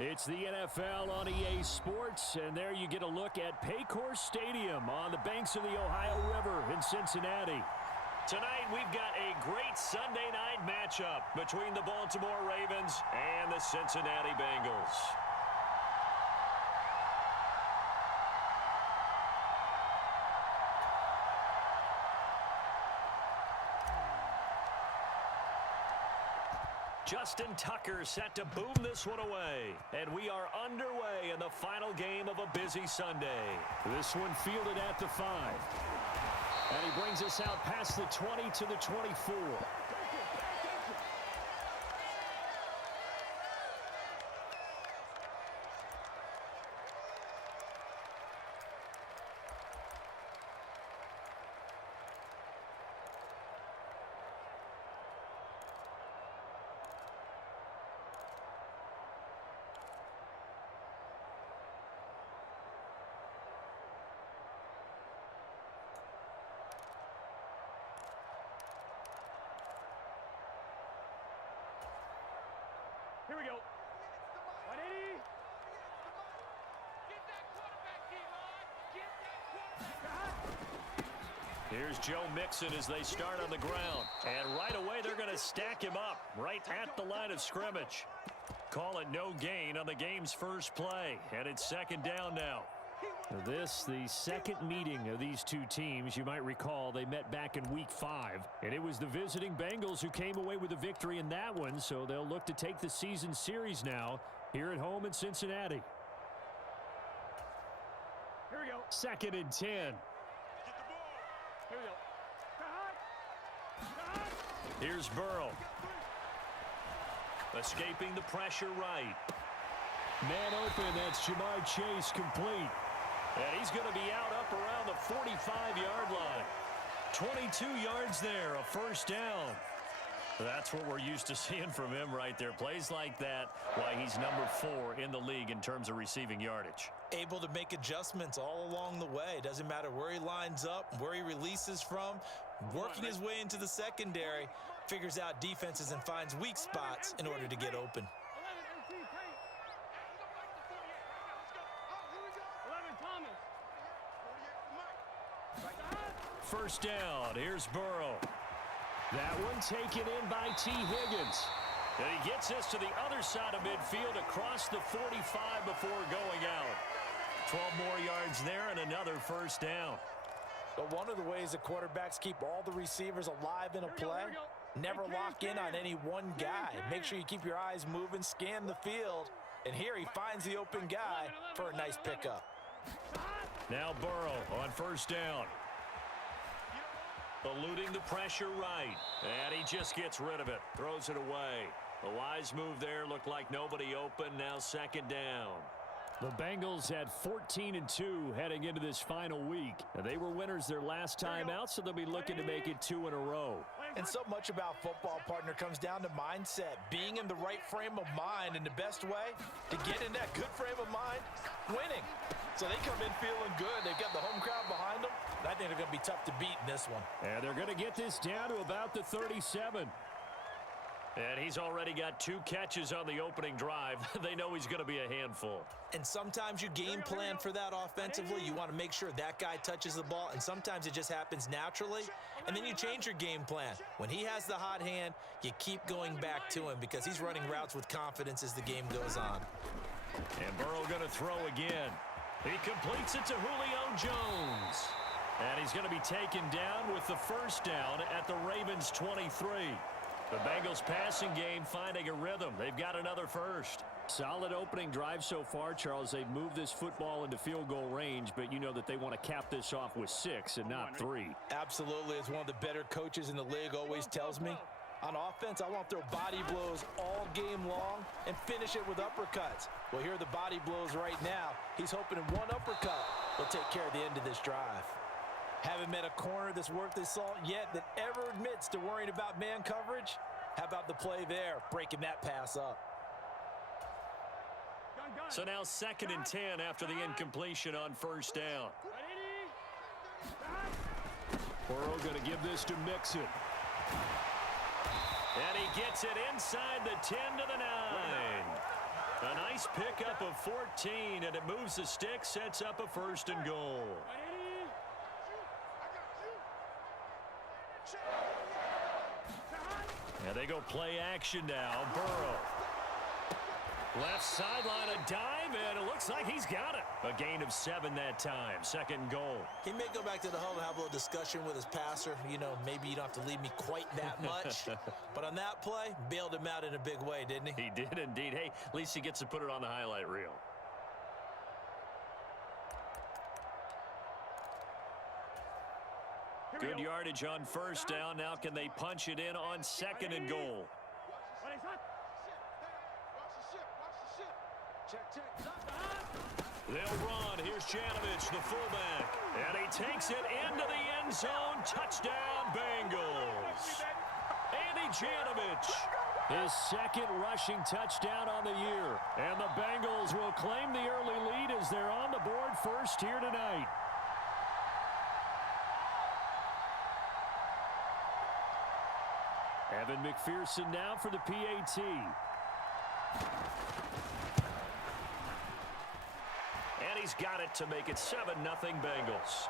It's the NFL on EA Sports, and there you get a look at Paycor Stadium on the banks of the Ohio River in Cincinnati. Tonight, we've got a great Sunday night matchup between the Baltimore Ravens and the Cincinnati Bengals. Justin Tucker set to boom this one away. And we are underway in the final game of a busy Sunday. This one fielded at the 5. And he brings us out past the 20 to the 24. Here we go. 180. Here's Joe Mixon as they start on the ground. And right away, they're going to stack him up right at the line of scrimmage. Call it no gain on the game's first play. And it's second down now. This, the second meeting of these two teams. You might recall they met back in Week 5. And it was the visiting Bengals who came away with a victory in that one. So they'll look to take the season series now here at home in Cincinnati. Here we go. Second and 10. Here we go. Here's Burrow. Escaping the pressure right. Man open, that's Jamar Chase complete. And he's going to be out up around the 45-yard line. 22 yards there, a first down. That's what we're used to seeing from him right there. Plays like that, why he's number 4 in the league in terms of receiving yardage. Able to make adjustments all along the way. Doesn't matter where he lines up, where he releases from. Working his way into the secondary, figures out defenses and finds weak spots in order to get open. First down, here's Burrow. That one taken in by T. Higgins. And he gets us to the other side of midfield across the 45 before going out. 12 more yards there and another first down. But one of the ways the quarterbacks keep all the receivers alive in a play, never lock in on any one guy. Make sure you keep your eyes moving, scan the field. And here he finds the open guy for a nice pickup. Now Burrow on first down. Eluding the pressure right. And he just gets rid of it. Throws it away. The wise move there. Looked like nobody open. Now second down. The Bengals had 14-2 heading into this final week. They were winners their last time out, so they'll be looking to make it 2 in a row. And so much about football, partner, comes down to mindset. Being in the right frame of mind, and the best way to get in that good frame of mind, winning. So they come in feeling good. They've got the home crowd behind them. I think they're going to be tough to beat in this one. And they're going to get this down to about the 37. And he's already got 2 catches on the opening drive. They know he's going to be a handful. And sometimes you game plan for that offensively. You want to make sure that guy touches the ball, and sometimes it just happens naturally. And then you change your game plan. When he has the hot hand, you keep going back to him because he's running routes with confidence as the game goes on. And Burrow going to throw again. He completes it to Julio Jones. And he's going to be taken down with the first down at the Ravens' 23. The Bengals passing game finding a rhythm. They've got another first. Solid opening drive so far, Charles. They've moved this football into field goal range, but you know that they want to cap this off with 6 and not 3. Absolutely. As one of the better coaches in the league always tells me, on offense, I want to throw body blows all game long and finish it with uppercuts. Well, here are the body blows right now. He's hoping in one uppercut will take care of the end of this drive. Haven't met a corner that's worth his salt yet that ever admits to worrying about man coverage. How about the play there, breaking that pass up? So now second and 10 after the incompletion on first down. Burrow going to give this to Mixon. And he gets it inside the 10 to the 9. A nice pickup of 14, and it moves the stick, sets up a 1st and goal. And they go play action now. Burrow. Left sideline, a dive, and it looks like he's got it. A gain of 7 that time. 2nd goal. He may go back to the huddle and have a little discussion with his passer. You know, maybe you don't have to leave me quite that much. But on that play, bailed him out in a big way, didn't he? He did indeed. Hey, at least he gets to put it on the highlight reel. Good yardage on 1st down. Now can they punch it in on 2nd and goal? They'll run. Here's Janovich, the fullback. And he takes it into the end zone. Touchdown, Bengals. Andy Janovich, his 2nd rushing touchdown on the year. And the Bengals will claim the early lead as they're on the board first here tonight. Evan McPherson now for the PAT. And he's got it to make it 7-0 Bengals.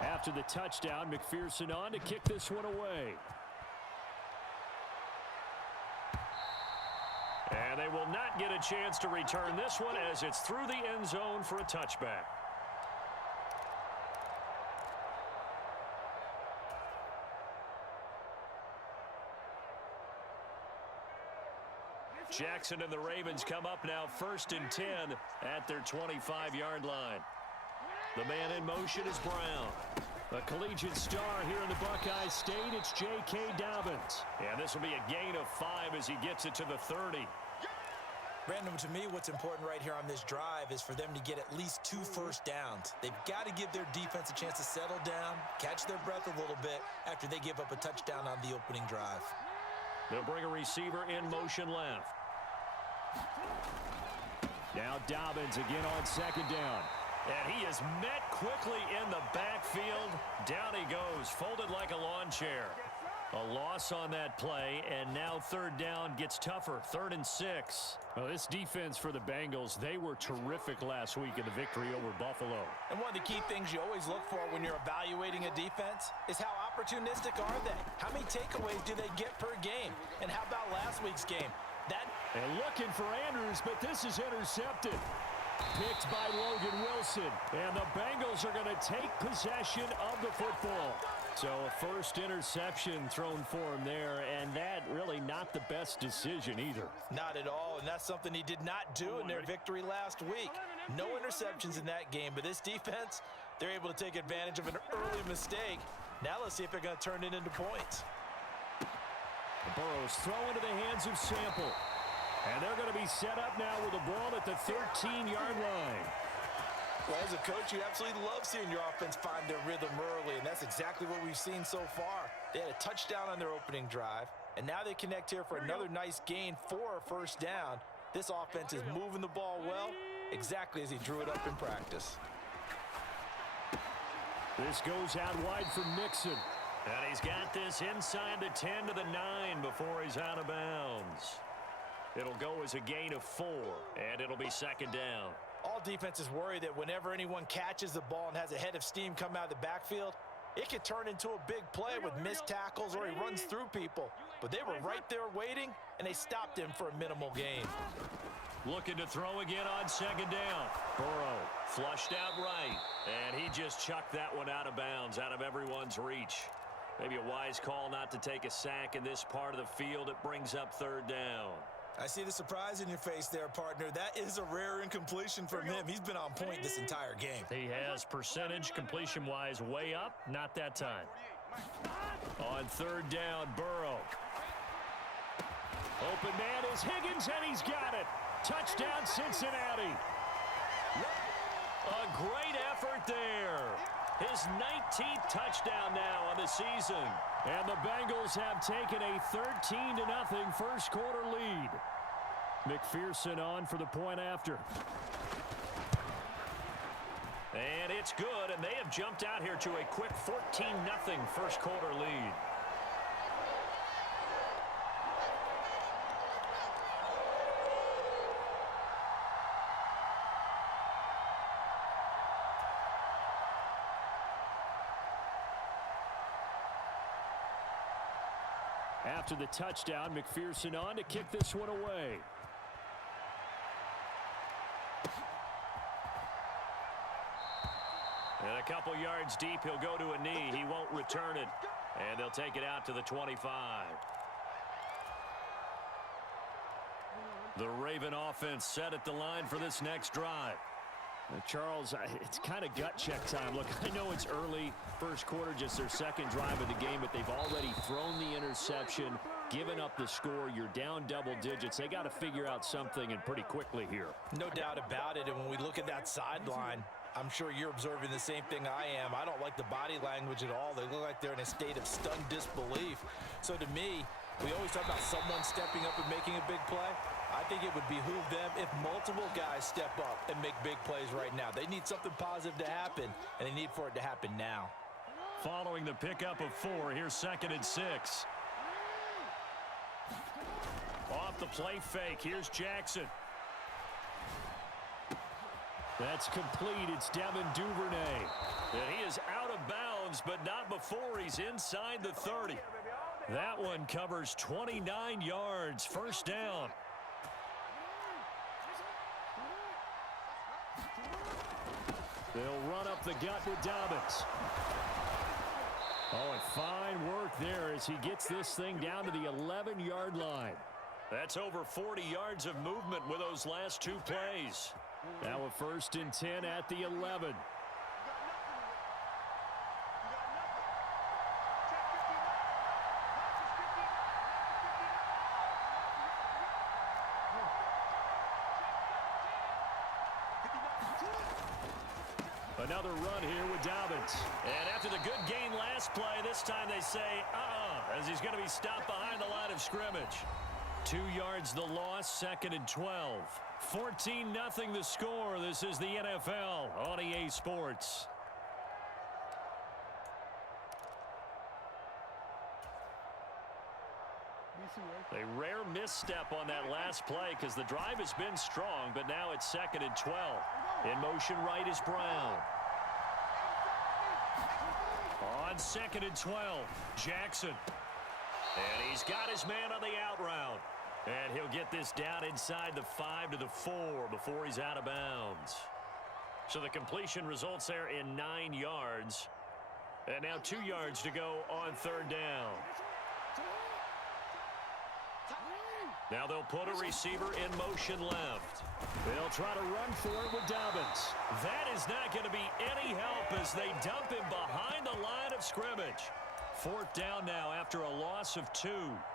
After the touchdown, McPherson on to kick this one away. And they will not get a chance to return this one as it's through the end zone for a touchback. Jackson and the Ravens come up now 1st and 10 at their 25-yard line. The man in motion is Brown. A collegiate star here in the Buckeye State, it's J.K. Dobbins. And this will be a gain of 5 as he gets it to the 30. Brandon, to me, what's important right here on this drive is for them to get at least 2 first downs. They've got to give their defense a chance to settle down, catch their breath a little bit after they give up a touchdown on the opening drive. They'll bring a receiver in motion left. Now Dobbins again on 2nd down. And he is met quickly in the backfield. Down he goes, folded like a lawn chair. A loss on that play, and now 3rd down gets tougher. 3rd and 6. Well, this defense for the Bengals, they were terrific last week in the victory over Buffalo. And one of the key things you always look for when you're evaluating a defense is how opportunistic are they? How many takeaways do they get per game? And how about last week's game? And looking for Andrews, but this is intercepted. Picked by Logan Wilson. And the Bengals are going to take possession of the football. So a 1st interception thrown for him there, and that really not the best decision either. Not at all, and that's something he did not do in their victory last week. No interceptions in that game, but this defense, they're able to take advantage of an early mistake. Now let's see if they're going to turn it into points. The Burrows throw into the hands of Sample. And they're going to be set up now with the ball at the 13-yard line. Well, as a coach, you absolutely love seeing your offense find their rhythm early, and that's exactly what we've seen so far. They had a touchdown on their opening drive, and now they connect here for another nice gain for a 1st down. This offense is moving the ball well, exactly as he drew it up in practice. This goes out wide for Mixon. And he's got this inside the 10 to the 9 before he's out of bounds. It'll go as a gain of 4, and it'll be 2nd down. All defenses worry that whenever anyone catches the ball and has a head of steam come out of the backfield, it could turn into a big play with missed tackles or he runs through people. But they were right there waiting, and they stopped him for a minimal gain. Looking to throw again on 2nd down. Burrow flushed out right, and he just chucked that one out of bounds, out of everyone's reach. Maybe a wise call not to take a sack in this part of the field. It brings up 3rd down. I see the surprise in your face there, partner. That is a rare incompletion from him. He's been on point this entire game. He has percentage completion-wise way up. Not that time. On 3rd down, Burrow. Open man is Higgins, and he's got it. Touchdown, Cincinnati. A great effort there. His 19th touchdown now on the season. And the Bengals have taken a 13-0 1st quarter lead. McPherson on for the point after. And it's good, and they have jumped out here to a quick 14-0 first quarter lead. After the touchdown, McPherson on to kick this one away. And a couple yards deep, he'll go to a knee. He won't return it. And they'll take it out to the 25. The Raven offense set at the line for this next drive. Charles, it's kind of gut check time. Look, I know it's early, first quarter, just their second drive of the game, but they've already thrown the interception, given up the score. You're down double digits. They got to figure out something, and pretty quickly here. No doubt about it, and when we look at that sideline, I'm sure you're observing the same thing I am. I don't like the body language at all. They look like they're in a state of stunned disbelief. So to me, we always talk about someone stepping up and making a big play. I think it would behoove them if multiple guys step up and make big plays right now. They need something positive to happen, and they need for it to happen now. Following the pickup of 4, here's 2nd and 6. Off the play fake, here's Jackson. That's complete. It's Devin Duvernay. And he is out of bounds, but not before he's inside the 30. That one covers 29 yards. First down. They'll run up the gut with Dobbins. Oh, and fine work there as he gets this thing down to the 11-yard line. That's over 40 yards of movement with those last 2 plays. Now a 1st and 10 at the 11. Another run here with Dobbins. And after the good gain last play, this time they say, as he's going to be stopped behind the line of scrimmage. 2 yards the loss, 2nd and 12. 14-0 the score. This is the NFL on EA Sports. A rare misstep on that last play because the drive has been strong, but now it's 2nd and 12. In motion right is Brown. On 2nd and 12, Jackson. And he's got his man on the out route. And he'll get this down inside the 5 to the 4 before he's out of bounds. So the completion results there in 9 yards. And now 2 yards to go on 3rd down. Now they'll put a receiver in motion left. They'll try to run for it with Dobbins. That is not going to be any help as they dump him behind the line of scrimmage. 4th down now after a loss of 2.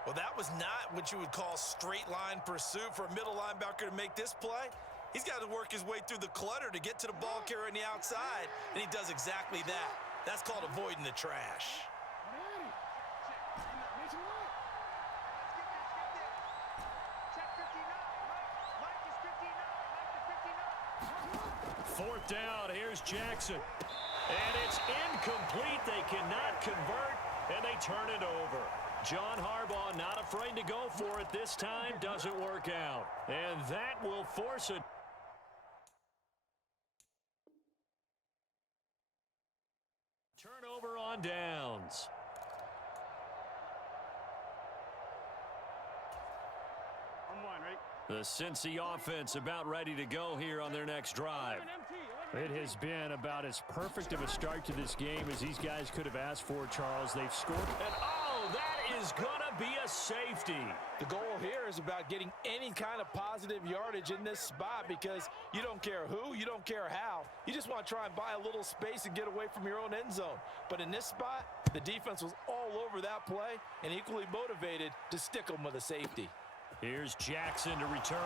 Well, that was not what you would call straight line pursuit for a middle linebacker to make this play. He's got to work his way through the clutter to get to the ball carrier on the outside, and he does exactly that. That's called avoiding the trash. Fourth down, here's Jackson. And it's incomplete. They cannot convert, and they turn it over. John Harbaugh not afraid to go for it this time. Doesn't work out. And that will force it. Turnover on downs. The Cincy offense about ready to go here on their next drive. It has been about as perfect of a start to this game as these guys could have asked for, Charles. They've scored. And, oh, that is going to be a safety. The goal here is about getting any kind of positive yardage in this spot because you don't care who, you don't care how. You just want to try and buy a little space and get away from your own end zone. But in this spot, the defense was all over that play and equally motivated to stick them with a safety. Here's Jackson to return.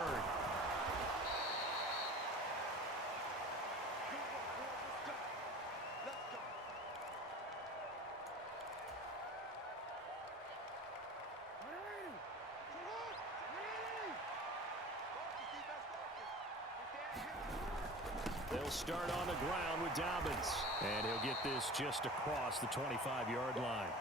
They'll start on the ground with Dobbins. And he'll get this just across the 25-yard line.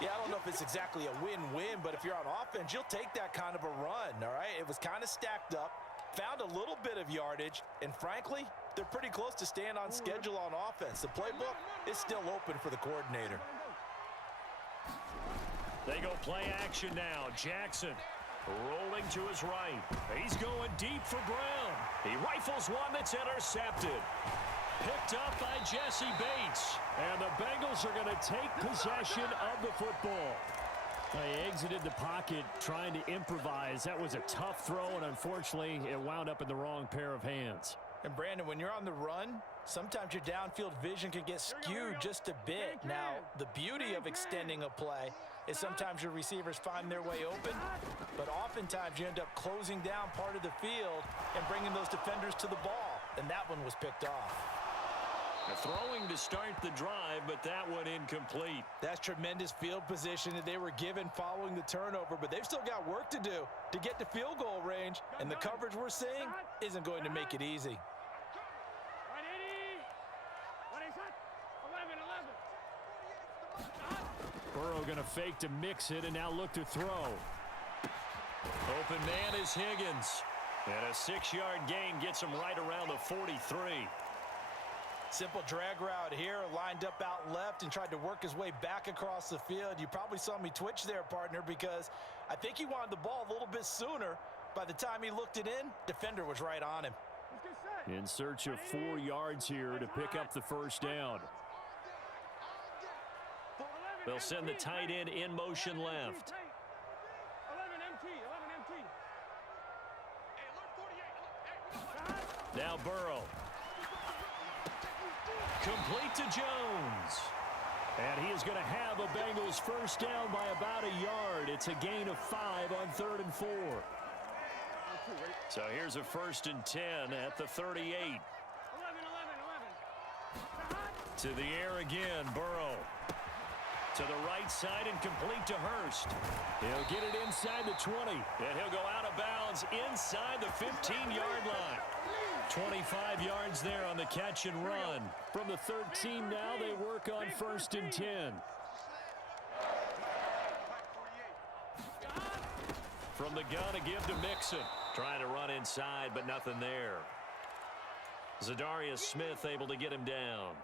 Yeah, I don't know if it's exactly a win-win, but if you're on offense, you'll take that kind of a run, all right? It was kind of stacked up, found a little bit of yardage, and frankly, they're pretty close to staying on schedule on offense. The playbook is still open for the coordinator. They go play action now. Jackson rolling to his right. He's going deep for Brown. He rifles one that's intercepted. Picked up by Jesse Bates. And the Bengals are going to take possession of the football. They exited the pocket trying to improvise. That was a tough throw, and unfortunately, it wound up in the wrong pair of hands. And Brandon, when you're on the run, sometimes your downfield vision can get skewed just a bit. Now, the beauty of extending a play is sometimes your receivers find their way open, but oftentimes you end up closing down part of the field and bringing those defenders to the ball, and that one was picked off. Throwing to start the drive, but that one incomplete. That's tremendous field position that they were given following the turnover, but they've still got work to do to get to field goal range, and the coverage we're seeing isn't going to make it easy. 11. Burrow going to fake to mix it and now look to throw. Open man is Higgins. And a 6-yard gain gets him right around the 43. Simple drag route here, lined up out left and tried to work his way back across the field. You probably saw me twitch there, partner, because I think he wanted the ball a little bit sooner. By the time he looked it in, defender was right on him. In search of 4 yards here to pick up the first down. They'll send the tight end in motion left. 11 MT. Now Burrow. Complete to Jones. And he is going to have a Bengals first down by about a yard. It's a gain of 5 on 3rd and 4. So here's a 1st and 10 at the 38. 11. To the air again, Burrow. To the right side and complete to Hurst. He'll get it inside the 20. And he'll go out of bounds inside the 15-yard line. 25 yards there on the catch and run. From the 13 now, they work on 1st and 10. From the gun, a give to Mixon. Trying to run inside, but nothing there. Zadarius Smith able to get him down.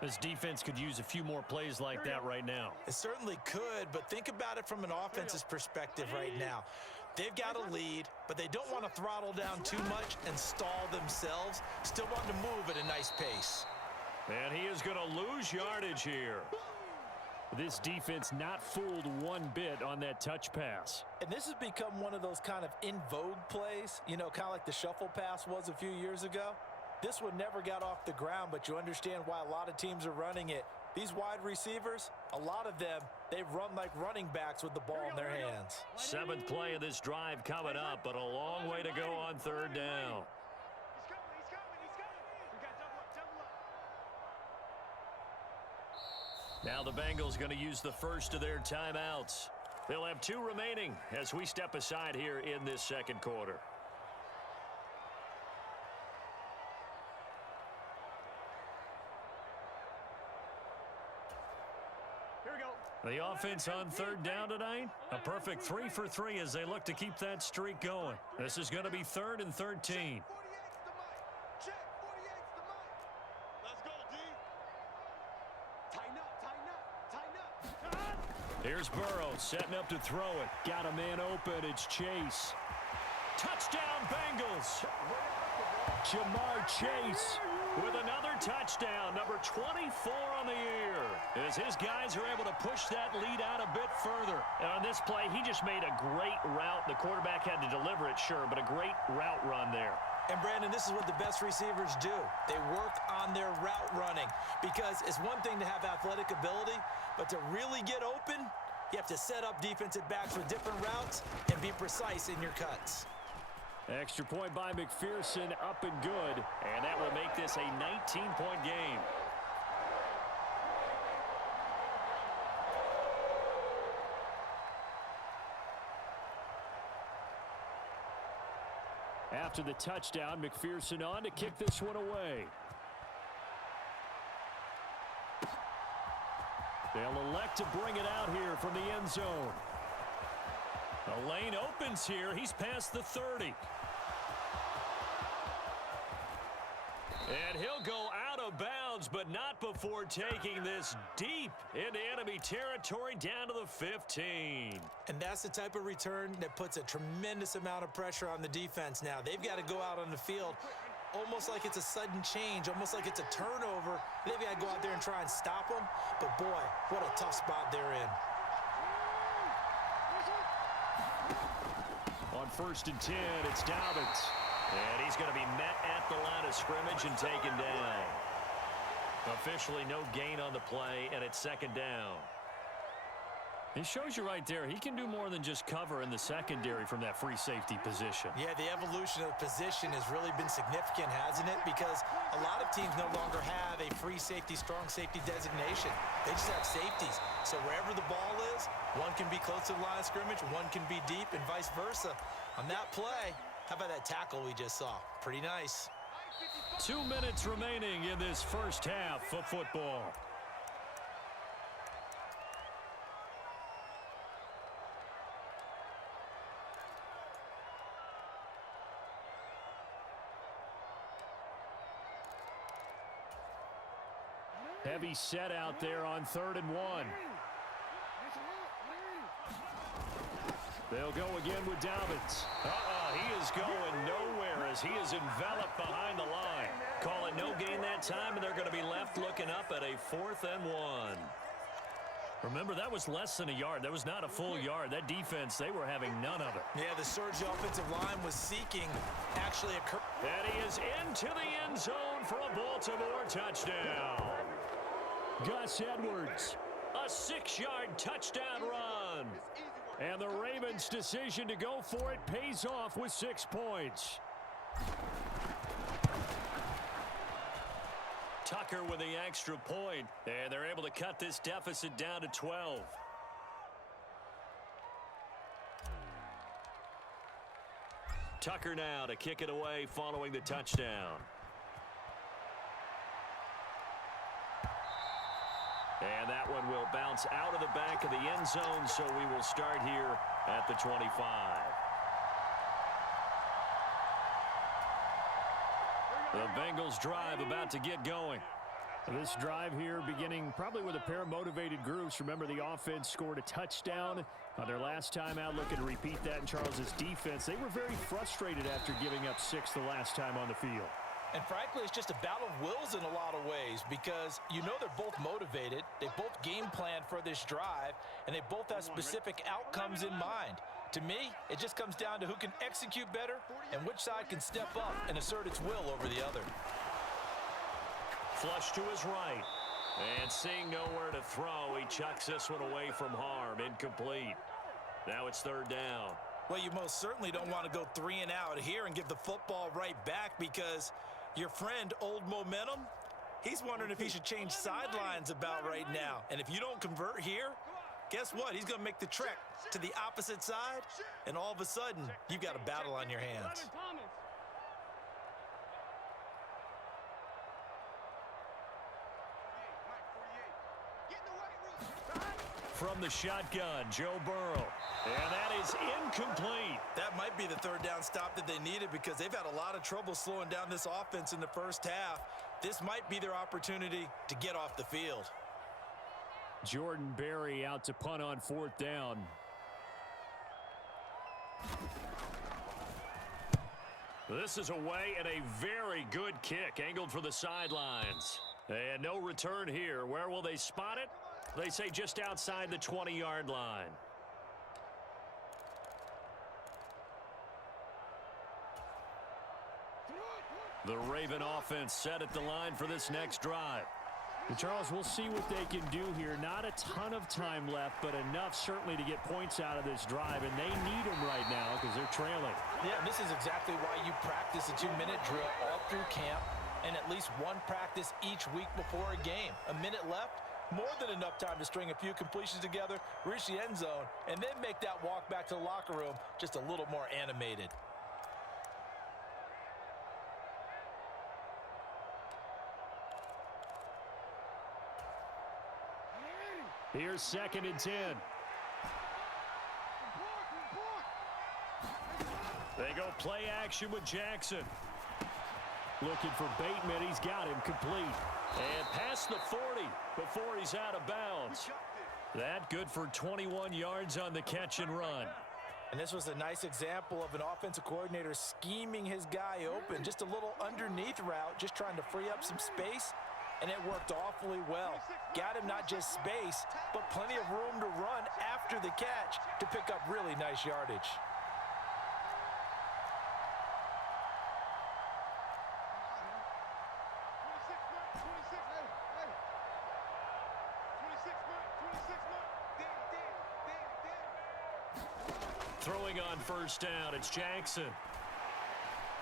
This defense could use a few more plays like that right now. It certainly could, but think about it from an offense's perspective right now. They've got a lead, but they don't want to throttle down too much and stall themselves. Still want to move at a nice pace. And he is going to lose yardage here. This defense not fooled one bit on that touch pass. And this has become one of those kind of in vogue plays, you know, kind of like the shuffle pass was a few years ago. This one never got off the ground, but you understand why a lot of teams are running it. These wide receivers, a lot of them, they run like running backs with the ball in their hands. 7th play of this drive coming up, but a long way to go on 3rd down. Now the Bengals going to use the first of their timeouts. They'll have 2 remaining as we step aside here in this 2nd quarter. The offense on 3rd down tonight, a perfect 3 for 3 as they look to keep that streak going. This is going to be 3rd and 13. Here's Burrow setting up to throw it. Got a man open. It's Chase. Touchdown, Bengals. Jamar Chase with another touchdown, number 24 on the year, as his guys are able to push that lead out a bit further. And on this play, he just made a great route. The quarterback had to deliver it, sure, but a great route run there. And, Brandon, this is what the best receivers do. They work on their route running, because it's one thing to have athletic ability, but to really get open, you have to set up defensive backs with different routes and be precise in your cuts. Extra point by McPherson, up and good, and that will make this a 19-point game. After the touchdown, McPherson on to kick this one away. They'll elect to bring it out here from the end zone. The lane opens here. He's past the 30. And he'll go out of bounds, but not before taking this deep into enemy territory down to the 15. And that's the type of return that puts a tremendous amount of pressure on the defense now. They've got to go out on the field almost like it's a sudden change, almost like it's a turnover. They've got to go out there and try and stop them. But, boy, what a tough spot they're in. On 1st and 10, it's Dobbins. And he's going to be met at the line of scrimmage and taken down. Officially no gain on the play, and it's 2nd down. It shows you right there, he can do more than just cover in the secondary from that free safety position. Yeah, the evolution of the position has really been significant, hasn't it? Because a lot of teams no longer have a free safety, strong safety designation. They just have safeties. So wherever the ball is, one can be close to the line of scrimmage, one can be deep, and vice versa. On that play, how about that tackle we just saw? Pretty nice. 2 minutes remaining in this first half of football. Heavy set out there on 3rd and 1. They'll go again with Dobbins. He is going nowhere as he is enveloped behind the line. Call it no gain that time, and they're going to be left looking up at a 4th and 1. Remember, that was less than a yard. That was not a full yard. That defense, they were having none of it. Yeah, the surge offensive line was seeking actually a... And he is into the end zone for a Baltimore touchdown. Gus Edwards, a 6-yard touchdown run. And the Ravens' decision to go for it pays off with 6 points. Tucker with the extra point, and they're able to cut this deficit down to 12. Tucker now to kick it away following the touchdown. And that one will bounce out of the back of the end zone, so we will start here at the 25. The Bengals drive about to get going. This drive here beginning probably with a pair of motivated groups. Remember, the offense scored a touchdown on their last time out, looking to repeat that in Charles's defense. They were very frustrated after giving up 6 the last time on the field. And frankly, it's just a battle of wills in a lot of ways because you know they're both motivated. They both game planned for this drive, and they both have specific outcomes in mind. To me, it just comes down to who can execute better and which side can step up and assert its will over the other. Flush to his right. And seeing nowhere to throw, he chucks this one away from harm. Incomplete. Now it's 3rd down. Well, you most certainly don't want to go 3 and out here and give the football right back because your friend, Old Momentum, he's wondering if he should change sidelines about right now. And if you don't convert here, guess what? He's going to make the trek to the opposite side, and all of a sudden, you've got a battle on your hands. From the shotgun, Joe Burrow. And that is incomplete. That might be the 3rd down stop that they needed because they've had a lot of trouble slowing down this offense in the first half. This might be their opportunity to get off the field. Jordan Berry out to punt on 4th down. This is away and a very good kick angled for the sidelines. And no return here. Where will they spot it? They say just outside the 20-yard line. The Raven offense set at the line for this next drive. And Charles, we'll see what they can do here. Not a ton of time left, but enough certainly to get points out of this drive, and they need them right now because they're trailing. Yeah, and this is exactly why you practice a 2-minute drill all through camp and at least one practice each week before a game. A minute left, more than enough time to string a few completions together, reach the end zone, and then make that walk back to the locker room just a little more animated. Here's 2nd and 10. They go play action with Jackson. Looking for Bateman. He's got him complete. And past the 40 before he's out of bounds. That good for 21 yards on the catch and run. And this was a nice example of an offensive coordinator scheming his guy open. Just a little underneath route, just trying to free up some space. And it worked awfully well. Got him not just space, but plenty of room to run after the catch to pick up really nice yardage. Throwing on 1st down, it's Jackson.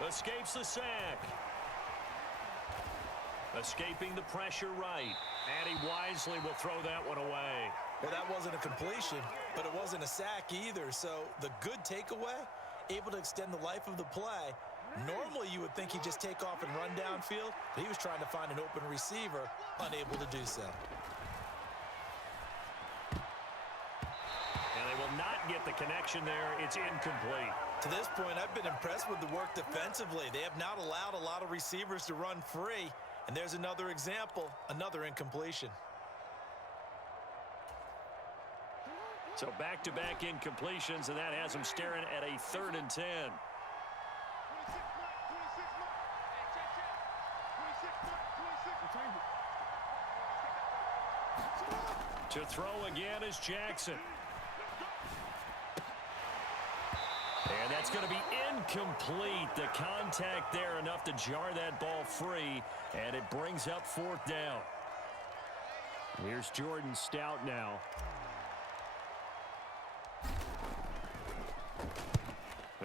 Escapes the sack. Escaping the pressure right. And he wisely will throw that one away. Well, that wasn't a completion, but it wasn't a sack either. So the good takeaway, able to extend the life of the play. Normally you would think he'd just take off and run downfield, but he was trying to find an open receiver, unable to do so. And they will not get the connection there. It's incomplete. To this point, I've been impressed with the work defensively. They have not allowed a lot of receivers to run free. And there's another example, another incompletion. So back-to-back incompletions, and that has them staring at a 3rd and 10. To throw again is Jackson. And that's going to be incomplete. The contact there enough to jar that ball free, and it brings up 4th down. Here's Jordan Stout now.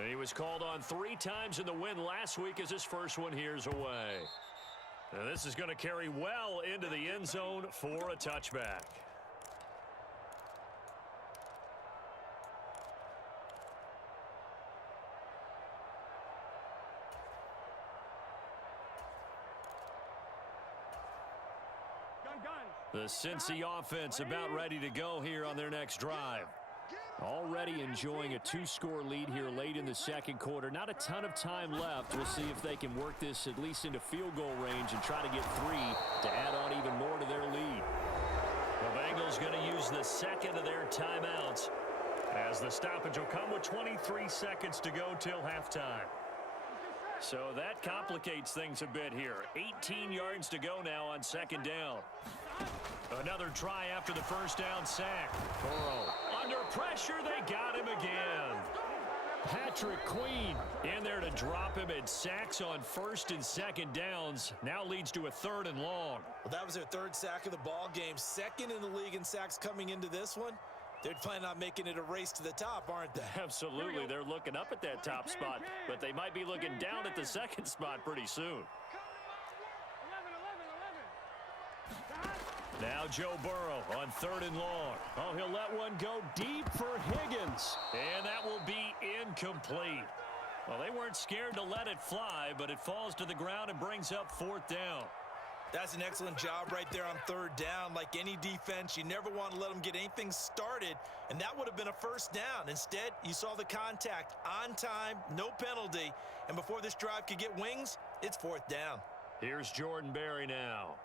He was called on 3 times in the win last week as his first one here's away. And this is going to carry well into the end zone for a touchback. The Cincy offense about ready to go here on their next drive. Already enjoying a 2-score lead here late in the 2nd quarter. Not a ton of time left. We'll see if they can work this at least into field goal range and try to get 3 to add on even more to their lead. The Bengals going to use the 2nd of their timeouts as the stoppage will come with 23 seconds to go till halftime. So that complicates things a bit here. 18 yards to go now on 2nd down. Another try after the 1st down sack. Burrow under pressure. They got him again. Patrick Queen in there to drop him. At sacks on 1st and 2nd downs. Now leads to a 3rd and long. Well, that was their 3rd sack of the ball game. 2nd in the league in sacks coming into this one. They're planning on making it a race to the top, aren't they? Absolutely. They're looking up at that top spot, but they might be looking down at the 2nd spot pretty soon. Now Joe Burrow on 3rd and long. Oh, he'll let one go deep for Higgins. And that will be incomplete. Well, they weren't scared to let it fly, but it falls to the ground and brings up 4th down. That's an excellent job right there on 3rd down. Like any defense, you never want to let them get anything started, and that would have been a 1st down. Instead, you saw the contact on time, no penalty, and before this drive could get wings, it's 4th down. Here's Jordan Berry now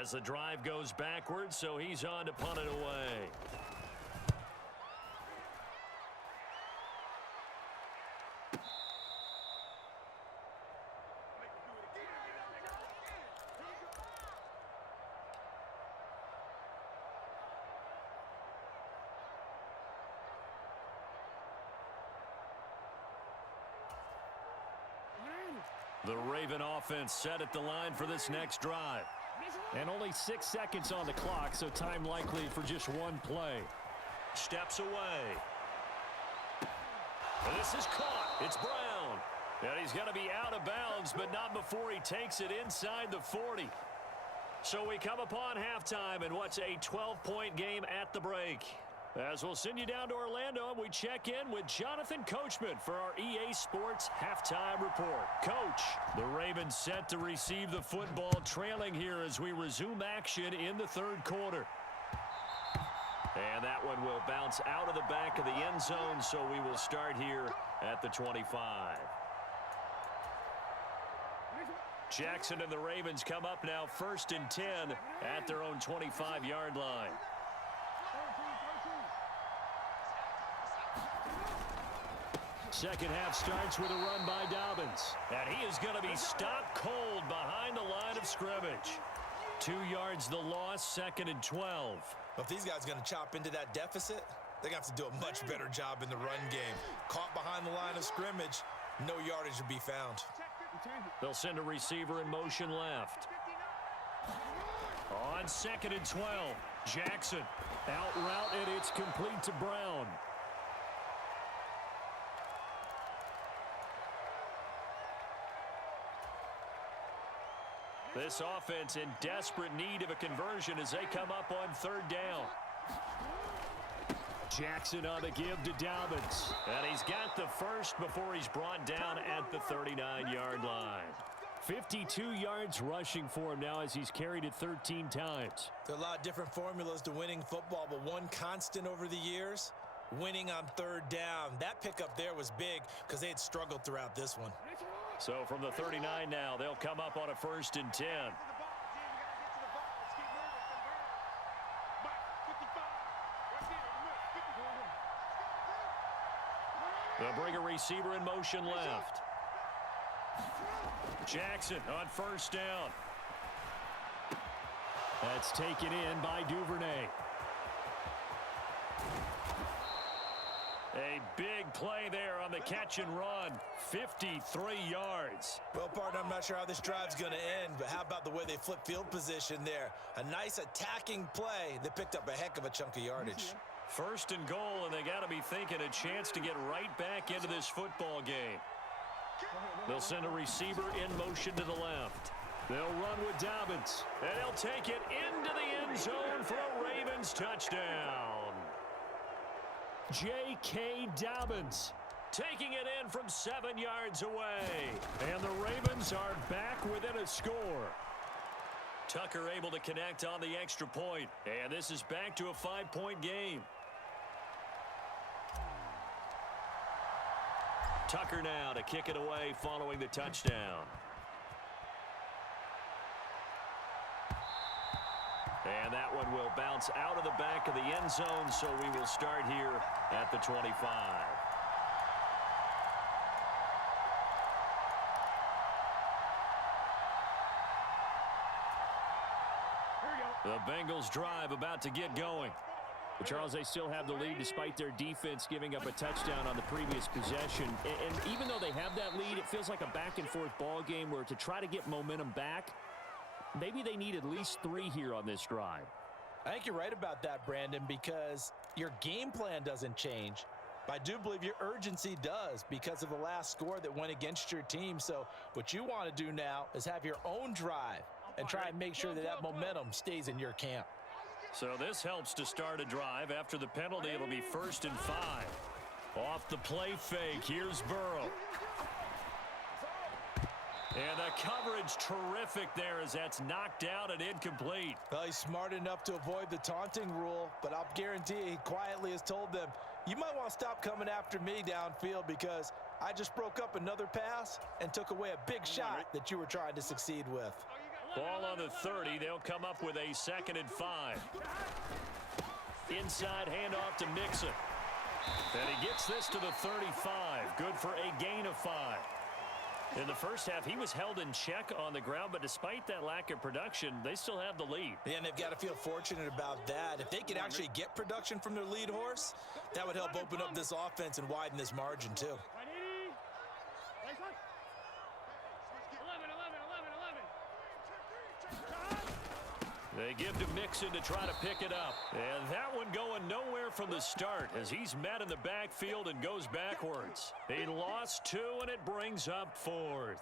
as the drive goes backwards, so he's on to punt it away. The Raven offense set at the line for this next drive. And only 6 seconds on the clock, so time likely for just one play. Steps away. And this is caught. It's Brown. And he's going to be out of bounds, but not before he takes it inside the 40. So we come upon halftime in what's a 12-point game at the break. As we'll send you down to Orlando, and we check in with Jonathan Coachman for our EA Sports Halftime Report. Coach, the Ravens set to receive the football, trailing here as we resume action in the 3rd quarter. And that one will bounce out of the back of the end zone, so we will start here at the 25. Jackson and the Ravens come up now 1st and 10 at their own 25-yard line. Second half starts with a run by Dobbins. And he is going to be stopped cold behind the line of scrimmage. 2 yards the loss, 2nd and 12. If these guys are going to chop into that deficit, they're going to have to do a much better job in the run game. Caught behind the line of scrimmage, no yardage to be found. They'll send a receiver in motion left. On 2nd and 12, Jackson out route, and it's complete to Brown. This offense in desperate need of a conversion as they come up on 3rd down. Jackson on the give to Dobbins. And he's got the first before he's brought down at the 39-yard line. 52 yards rushing for him now as he's carried it 13 times. There are a lot of different formulas to winning football, but one constant over the years, winning on 3rd down. That pickup there was big because they had struggled throughout this one. So from the 39 now, they'll come up on a 1st and 10. They'll bring a receiver in motion left. Jackson on 1st down. That's taken in by Duvernay. A big play there on the catch and run. 53 yards. Well, partner, I'm not sure how this drive's going to end, but how about the way they flip field position there? A nice attacking play that picked up a heck of a chunk of yardage. 1st and goal, and they got to be thinking a chance to get right back into this football game. They'll send a receiver in motion to the left. They'll run with Dobbins, and they'll take it into the end zone for a Ravens touchdown. J.K. Dobbins taking it in from 7 yards away. And the Ravens are back within a score. Tucker able to connect on the extra point. And this is back to a 5-point game. Tucker now to kick it away following the touchdown. And that one will bounce out of the back of the end zone, so we will start here at the 25. The Bengals drive about to get going. But Charles, they still have the lead despite their defense giving up a touchdown on the previous possession. And even though they have that lead, it feels like a back-and-forth ball game where to try to get momentum back, maybe they need at least 3 here on this drive. I think you're right about that, Brandon, because your game plan doesn't change. But I do believe your urgency does because of the last score that went against your team. So what you want to do now is have your own drive and try and make sure that that momentum stays in your camp. So this helps to start a drive. After the penalty, it'll be 1st and 5. Off the play fake, here's Burrow. And the coverage terrific there as that's knocked out and incomplete. Well, he's smart enough to avoid the taunting rule, but I'll guarantee he quietly has told them, you might want to stop coming after me downfield because I just broke up another pass and took away a big shot that you were trying to succeed with. Ball on the 30. They'll come up with a 2nd and 5. Inside handoff to Mixon. And he gets this to the 35. Good for a gain of 5. In the first half, he was held in check on the ground, but despite that lack of production, they still have the lead. Yeah, and they've got to feel fortunate about that. If they could actually get production from their lead horse, that would help open up this offense and widen this margin, too. 11. They give to Mixon to try to pick it up. And that one going nowhere from the start as he's met in the backfield and goes backwards. He lost 2, and it brings up 4th.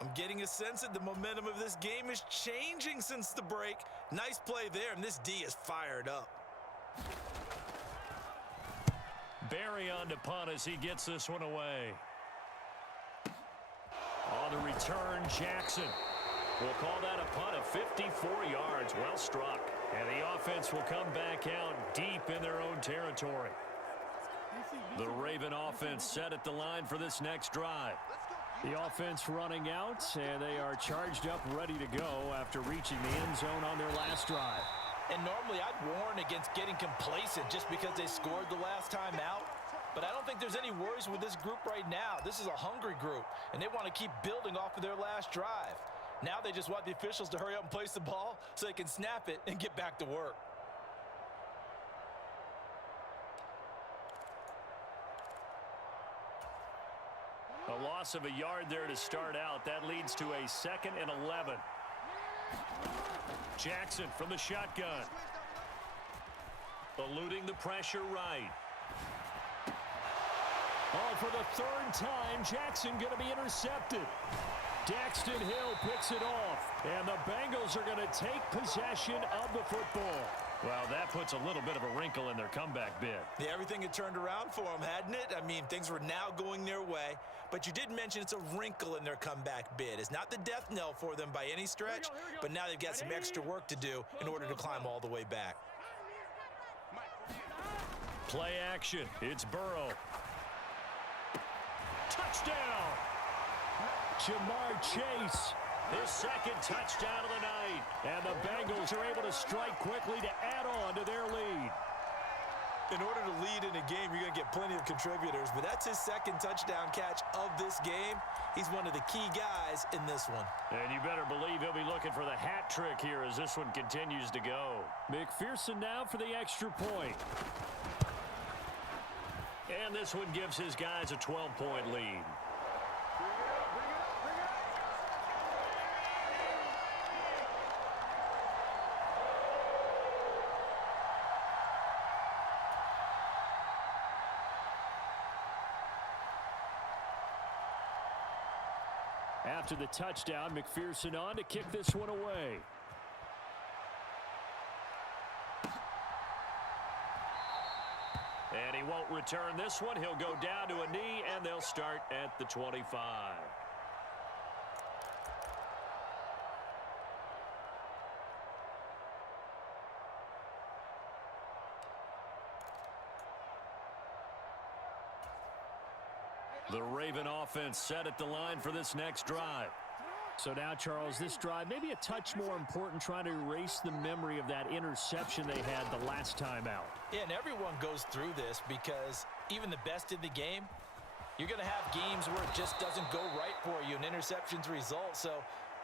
I'm getting a sense that the momentum of this game is changing since the break. Nice play there, and this D is fired up. Barry on to punt as he gets this one away. On the return, Jackson. We'll call that a punt of 54 yards. Well struck. And the offense will come back out deep in their own territory. The Raven offense set at the line for this next drive. The offense running out, and they are charged up, ready to go after reaching the end zone on their last drive. And normally I'd warn against getting complacent just because they scored the last time out. But I don't think there's any worries with this group right now. This is a hungry group, and they want to keep building off of their last drive. Now they just want the officials to hurry up and place the ball so they can snap it and get back to work. A loss of a yard there to start out. That leads to a 2nd and 11. Jackson from the shotgun. Eluding the pressure right. Oh, for the 3rd time, Jackson going to be intercepted. Daxton Hill picks it off, and the Bengals are going to take possession of the football. Well, that puts a little bit of a wrinkle in their comeback bid. Yeah, everything had turned around for them, hadn't it? I mean, things were now going their way. But you did mention it's a wrinkle in their comeback bid. It's not the death knell for them by any stretch, but now they've got some extra work to do in order to climb all the way back. Play action. It's Burrow. Touchdown! Jamar Chase. His 2nd touchdown of the night. And the Bengals are able to strike quickly to add on to their lead. In order to lead in a game, you're going to get plenty of contributors, but that's his 2nd touchdown catch of this game. He's one of the key guys in this one. And you better believe he'll be looking for the hat trick here as this one continues to go. McPherson now for the extra point. And this one gives his guys a 12-point lead. After the touchdown, McPherson on to kick this one away. And he won't return this one. He'll go down to a knee, and they'll start at the 25. The Raven offense set at the line for this next drive. So now, Charles, this drive may be a touch more important, trying to erase the memory of that interception they had the last time out. Yeah, and everyone goes through this because even the best in the game, you're going to have games where it just doesn't go right for you and interceptions result. So,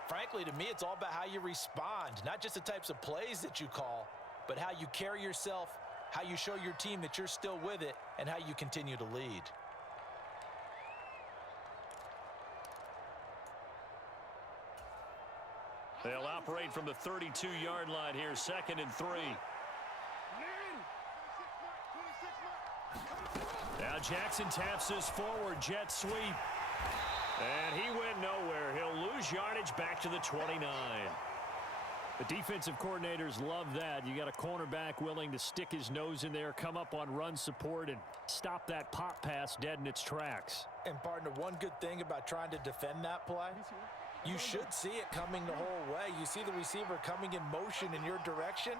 frankly, to me, it's all about how you respond, not just the types of plays that you call, but how you carry yourself, how you show your team that you're still with it, and how you continue to lead. They'll operate from the 32-yard line here, 2nd and 3. Now Jackson taps this forward jet sweep. And he went nowhere. He'll lose yardage back to the 29. The defensive coordinators love that. You got a cornerback willing to stick his nose in there, come up on run support, and stop that pop pass dead in its tracks. And, partner, one good thing about trying to defend that play, you should see it coming the whole way. You see the receiver coming in motion in your direction.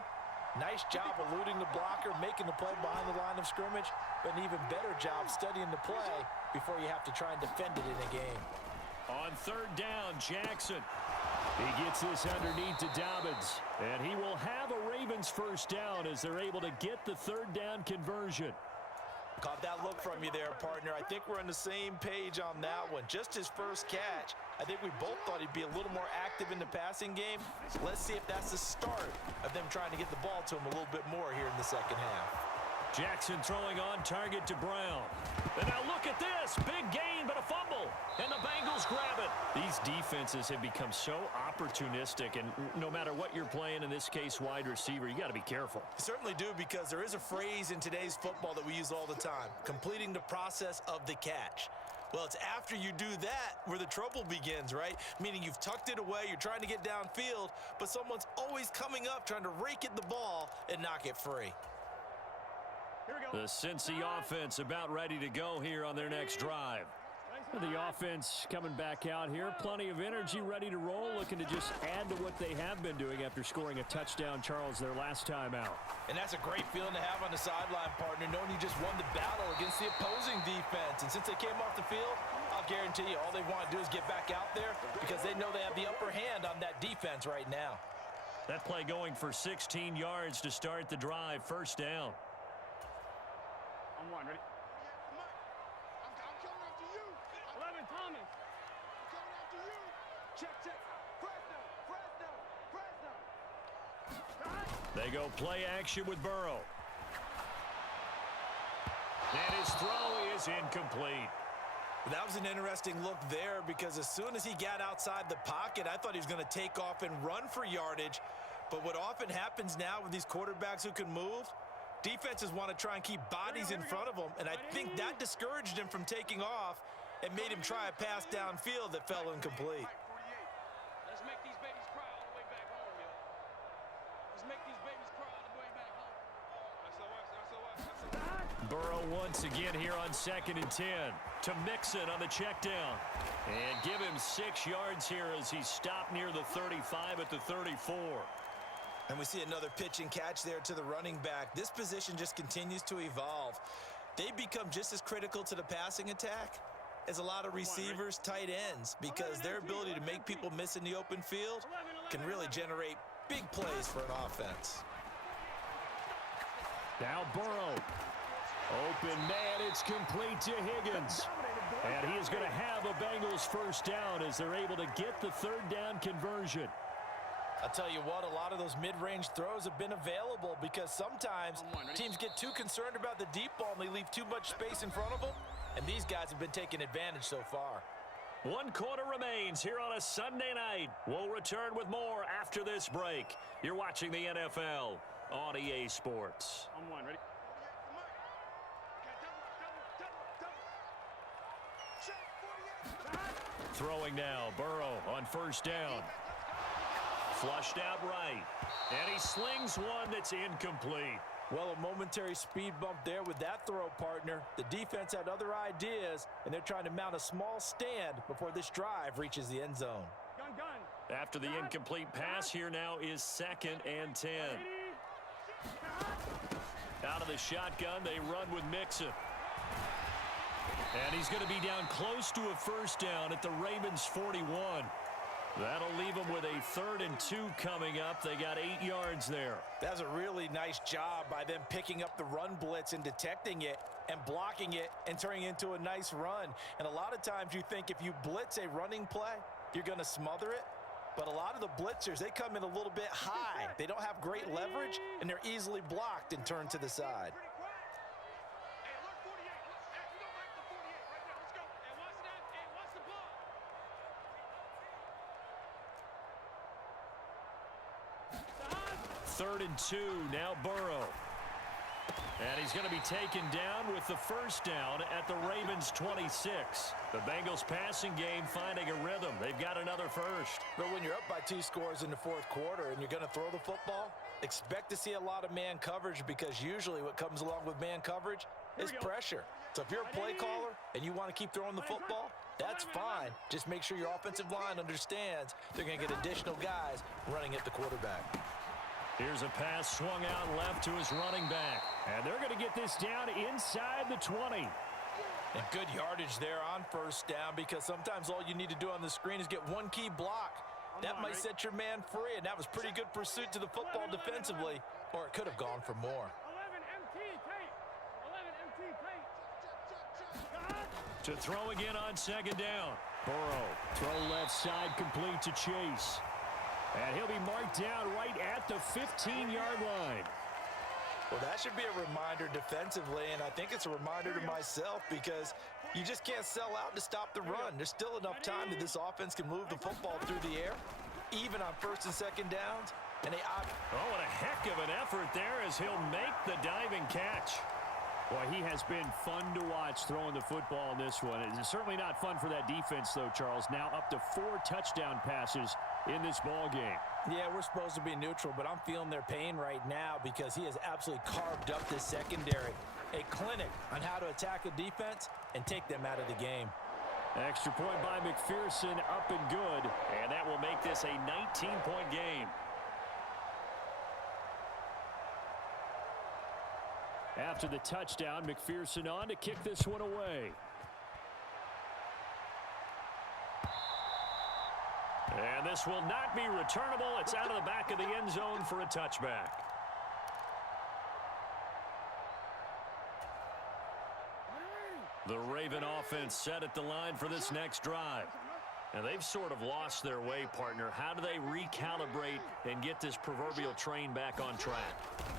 Nice job eluding the blocker, making the play behind the line of scrimmage, but an even better job studying the play before you have to try and defend it in a game. On 3rd down, Jackson. He gets this underneath to Dobbins, and he will have a Ravens 1st down as they're able to get the 3rd down conversion. Caught that look from you there, partner. I think we're on the same page on that one. Just his first catch. I think we both thought he'd be a little more active in the passing game. Let's see if that's the start of them trying to get the ball to him a little bit more here in the 2nd half. Jackson throwing on target to Brown. And now look at this. Big gain, but a fumble. And the Bengals grab it. These defenses have become so opportunistic, and no matter what you're playing, in this case wide receiver, you got to be careful. You certainly do, because there is a phrase in today's football that we use all the time, completing the process of the catch. Well, it's after you do that where the trouble begins, right? Meaning you've tucked it away, you're trying to get downfield, but someone's always coming up trying to rake at the ball and knock it free. The Cincy offense about ready to go here on their next drive. The offense coming back out here. Plenty of energy, ready to roll, looking to just add to what they have been doing after scoring a touchdown, Charles, their last time out. And that's a great feeling to have on the sideline, partner, knowing you just won the battle against the opposing defense. And since they came off the field, I'll guarantee you all they want to do is get back out there because they know they have the upper hand on that defense right now. That play going for 16 yards to start the drive. First down. I'm one. Ready? I'm coming after you. 11, Thomas. I'm coming after you. Check. Fresno. They go play action with Burrow. And his throw is incomplete. That was an interesting look there because as soon as he got outside the pocket, I thought he was going to take off and run for yardage. But what often happens now with these quarterbacks who can move, defenses want to try and keep bodies in front of them, and I think that discouraged him from taking off and made him try a pass downfield that fell incomplete. Let's make these babies cry all the way back home, yo. Let's make these babies cry all the way back home. Burrow once again here on 2nd and 10 to Mixon on the check down. And give him 6 yards here as he stopped near the 35 at the 34. And we see another pitch and catch there to the running back. This position just continues to evolve. They become just as critical to the passing attack as a lot of receivers, tight ends, because their ability to make people miss in the open field can really generate big plays for an offense. Now Burrow. Open man, it's complete to Higgins. And he is going to have a Bengals first down as they're able to get the third down conversion. I'll tell you what, a lot of those mid-range throws have been available because sometimes teams get too concerned about the deep ball and they leave too much space in front of them, and these guys have been taking advantage so far. 1 quarter remains here on a Sunday night. We'll return with more after this break. You're watching the NFL on EA Sports. I'm one. Ready? Throwing now, Burrow on first down. Flushed out right. And he slings one that's incomplete. Well, a momentary speed bump there with that throw, partner. The defense had other ideas, and they're trying to mount a small stand before this drive reaches the end zone. Gun. After the incomplete pass, here now is 2nd and 10. Out of the shotgun, they run with Mixon. And he's going to be down close to a first down at the Ravens 41. That'll leave them with a 3rd and 2 coming up. They got 8 yards there. That's a really nice job by them picking up the run blitz and detecting it and blocking it and turning it into a nice run. And a lot of times you think if you blitz a running play, you're going to smother it. But a lot of the blitzers, they come in a little bit high. They don't have great leverage, and they're easily blocked and turned to the side. Third and 2, now Burrow. And he's going to be taken down with the first down at the Ravens 26. The Bengals passing game finding a rhythm. They've got another first. But when you're up by 2 scores in the 4th quarter and you're going to throw the football, expect to see a lot of man coverage because usually what comes along with man coverage is pressure. So if you're a play caller and you want to keep throwing the football, that's fine. Just make sure your offensive line understands they're going to get additional guys running at the quarterback. Here's a pass swung out left to his running back. And they're going to get this down inside the 20. And good yardage there on first down because sometimes all you need to do on the screen is get one key block. That might set your man free, and that was pretty good pursuit to the football defensively, or it could have gone for more. 11 MT tape. 11 MT tape. To throw again on 2nd down. Burrow, throw left side complete to Chase. And he'll be marked down right at the 15-yard line. Well, that should be a reminder defensively, and I think it's a reminder to myself because you just can't sell out to stop the run. There's still enough time that this offense can move the football through the air, even on 1st and 2nd downs. And what a heck of an effort there as he'll make the diving catch. Boy, he has been fun to watch throwing the football in this one. It's certainly not fun for that defense, though, Charles. Now up to 4 touchdown passes in this ball game. Yeah, we're supposed to be neutral, but I'm feeling their pain right now because he has absolutely carved up this secondary. A clinic on how to attack a defense and take them out of the game. Extra point by McPherson, up and good. And that will make this a 19-point game. After the touchdown, McPherson on to kick this one away. And this will not be returnable. It's out of the back of the end zone for a touchback. The Raven offense set at the line for this next drive. And they've sort of lost their way, partner. How do they recalibrate and get this proverbial train back on track?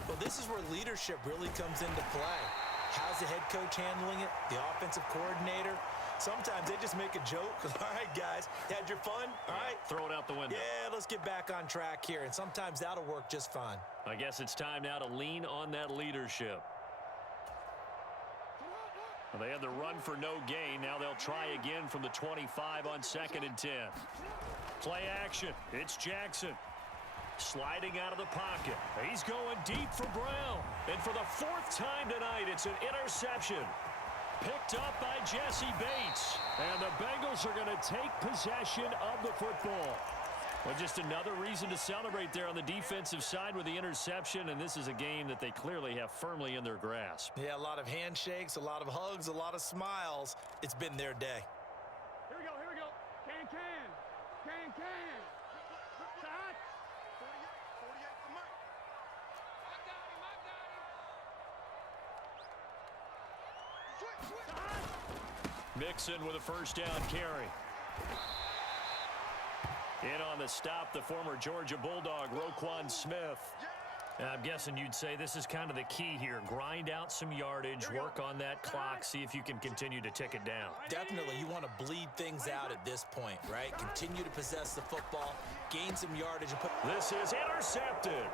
Well, this is where leadership really comes into play. How's the head coach handling it? The offensive coordinator? Sometimes they just make a joke. All right, guys, had your fun? All right. Throw it out the window. Yeah, let's get back on track here. And sometimes that'll work just fine. I guess it's time now to lean on that leadership. Well, they had the run for no gain. Now they'll try again from the 25 on 2nd and 10. Play action. It's Jackson. Sliding out of the pocket. He's going deep for Brown. And for the 4th time tonight, it's an interception. Picked up by Jesse Bates. And the Bengals are going to take possession of the football. Well, just another reason to celebrate there on the defensive side with the interception, and this is a game that they clearly have firmly in their grasp. Yeah, a lot of handshakes, a lot of hugs, a lot of smiles. It's been their day. Here we go, here we go. Can. Side. 48 for Mike. I got him. Side. Mixon with a first down carry. In on the stop, the former Georgia Bulldog, Roquan Smith. I'm guessing you'd say this is kind of the key here. Grind out some yardage, work on that clock, see if you can continue to tick it down. Definitely, you want to bleed things out at this point, right? Continue to possess the football, gain some yardage. And put This is intercepted.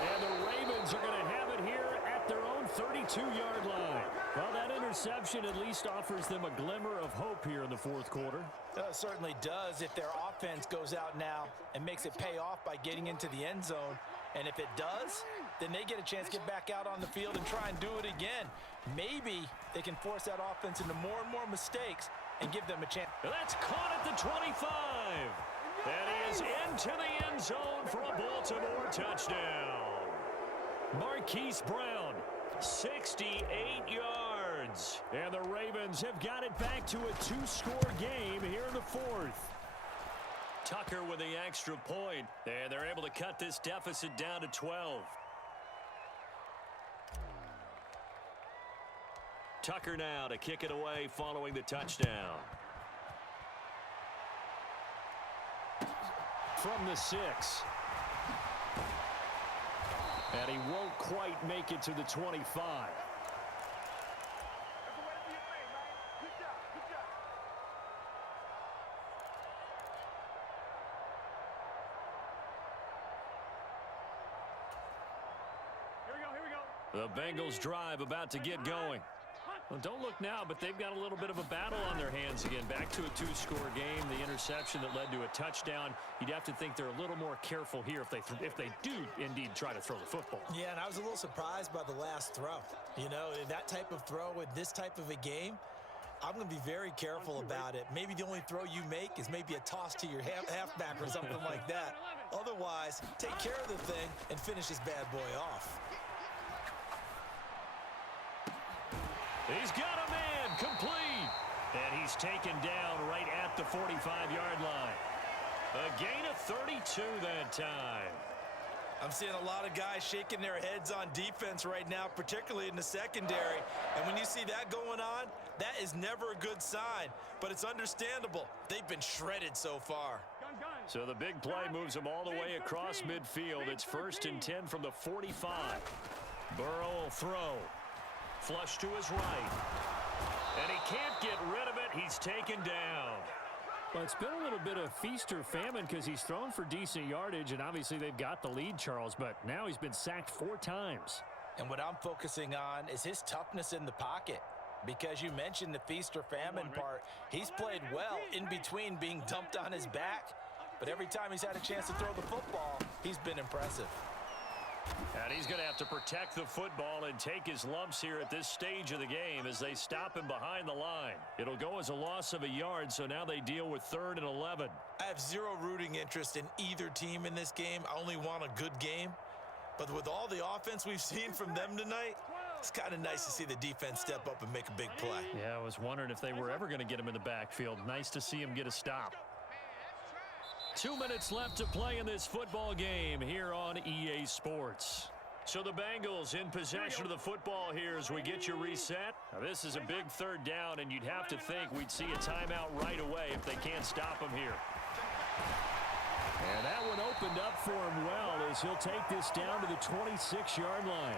And the Ravens are going to have it here at their own 32-yard line. Well, that interception at least offers them a glimmer of hope here in the 4th quarter. It certainly does if their offense goes out now and makes it pay off by getting into the end zone. And if it does, then they get a chance to get back out on the field and try and do it again. Maybe they can force that offense into more and more mistakes and give them a chance. That's caught at the 25. And he is into the end zone for a Baltimore touchdown. Marquise Brown, 68 yards. And the Ravens have got it back to a 2-score game here in the 4th. Tucker with the extra point, and they're able to cut this deficit down to 12. Tucker now to kick it away following the touchdown. From the 6. And he won't quite make it to the 25. The Bengals drive about to get going. Well, don't look now, but they've got a little bit of a battle on their hands again. Back to a 2-score game. The interception that led to a touchdown. You'd have to think they're a little more careful here if they do indeed try to throw the football. Yeah, and I was a little surprised by the last throw. You know, that type of throw in this type of a game, I'm going to be very careful about it. Maybe the only throw you make is maybe a toss to your halfback or something like that. Otherwise, take care of the thing and finish this bad boy off. He's got a man complete. And he's taken down right at the 45-yard line. A gain of 32 that time. I'm seeing a lot of guys shaking their heads on defense right now, particularly in the secondary. And when you see that going on, that is never a good sign. But it's understandable. They've been shredded so far. So the big play moves them all the way across midfield. It's 1st and 10 from the 45. Burrow will throw. Flush to his right. And he can't get rid of it. He's taken down. Well, it's been a little bit of feast or famine because he's thrown for decent yardage, and obviously they've got the lead, Charles, but now he's been sacked 4 times. And what I'm focusing on is his toughness in the pocket. Because you mentioned the feast or famine part. He's played well in between being dumped on his back. But every time he's had a chance to throw the football, he's been impressive. And he's going to have to protect the football and take his lumps here at this stage of the game as they stop him behind the line. It'll go as a loss of a yard, so now they deal with 3rd and 11. I have zero rooting interest in either team in this game. I only want a good game. But with all the offense we've seen from them tonight, it's kind of nice to see the defense step up and make a big play. Yeah, I was wondering if they were ever going to get him in the backfield. Nice to see him get a stop. 2 minutes left to play in this football game here on EA Sports. So the Bengals in possession of the football here as we get you reset. Now this is a big 3rd down, and you'd have to think we'd see a timeout right away if they can't stop him here. And that one opened up for him well as he'll take this down to the 26-yard line.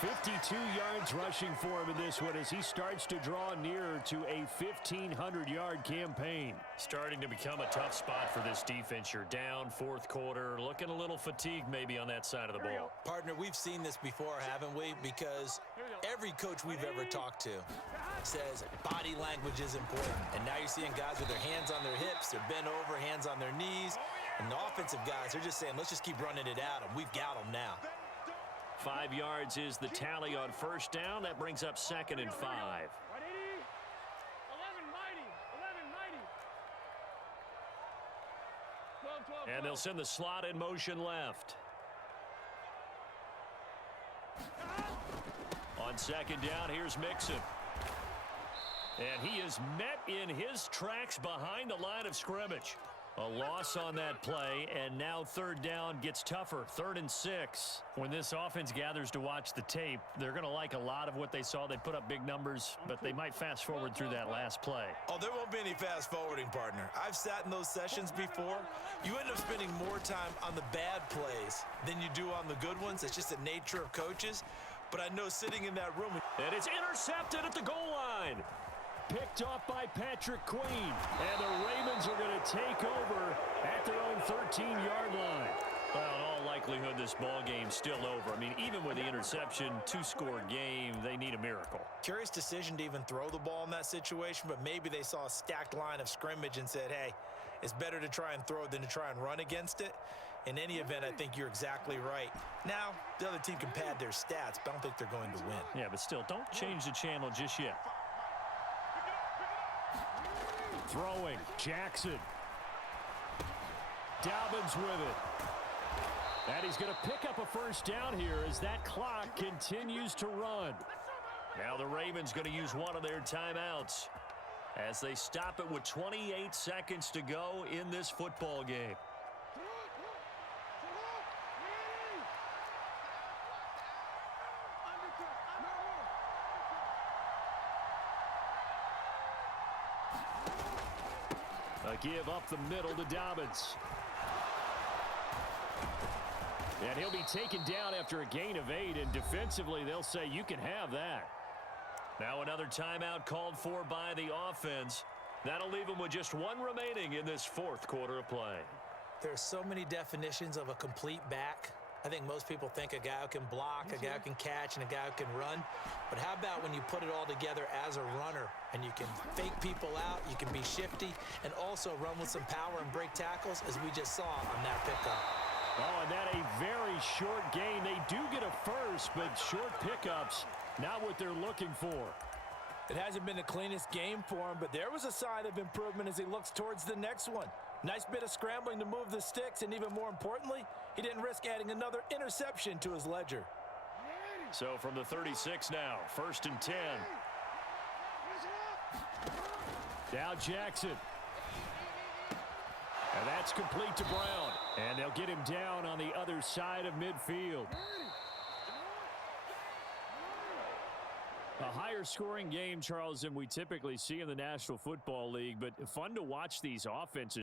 52 yards rushing for him in this one as he starts to draw nearer to a 1,500-yard campaign. Starting to become a tough spot for this defense. You're down 4th quarter, looking a little fatigued maybe on that side of the ball. Partner, we've seen this before, haven't we? Because every coach we've ever talked to says body language is important. And now you're seeing guys with their hands on their hips, they're bent over, hands on their knees. And the offensive guys are just saying, let's just keep running it at them. We've got them now. 5 yards is the tally on 1st down. That brings up 2nd and 5. And they'll send the slot in motion left. On 2nd down, here's Mixon. And he is met in his tracks behind the line of scrimmage. A loss on that play, and now 3rd down gets tougher. 3rd and 6. When this offense gathers to watch the tape, they're going to like a lot of what they saw. They put up big numbers, but they might fast forward through that last play. Oh, there won't be any fast forwarding, partner. I've sat in those sessions before. You end up spending more time on the bad plays than you do on the good ones. It's just the nature of coaches. But I know sitting in that room. And it's intercepted at the goal line. Picked off by Patrick Queen. And the Ravens are going to take over at their own 13-yard line. Well, in all likelihood, this ball game's still over. I mean, even with the interception, 2-score game, they need a miracle. Curious decision to even throw the ball in that situation, but maybe they saw a stacked line of scrimmage and said, hey, it's better to try and throw than to try and run against it. In any event, I think you're exactly right. Now, the other team can pad their stats, but I don't think they're going to win. Yeah, but still, don't change the channel just yet. Throwing, Jackson. Dobbins with it. And he's going to pick up a 1st down here as that clock continues to run. Now the Ravens going to use one of their timeouts as they stop it with 28 seconds to go in this football game. A give up the middle to Dobbins. And he'll be taken down after a gain of 8, and defensively they'll say you can have that. Now another timeout called for by the offense. That'll leave them with just one remaining in this 4th quarter of play. There are so many definitions of a complete back. I think most people think a guy who can block, a guy who can catch, and a guy who can run. But how about when you put it all together as a runner and you can fake people out, you can be shifty, and also run with some power and break tackles, as we just saw on that pickup. Oh, and that a very short gain. They do get a 1st, but short pickups, not what they're looking for. It hasn't been the cleanest game for him, but there was a sign of improvement as he looks towards the next one. Nice bit of scrambling to move the sticks, and even more importantly, he didn't risk adding another interception to his ledger. So from the 36 now, 1st and 10. Now Jackson. And that's complete to Brown. And they'll get him down on the other side of midfield. A higher scoring game, Charles, than we typically see in the National Football League, but fun to watch these offenses.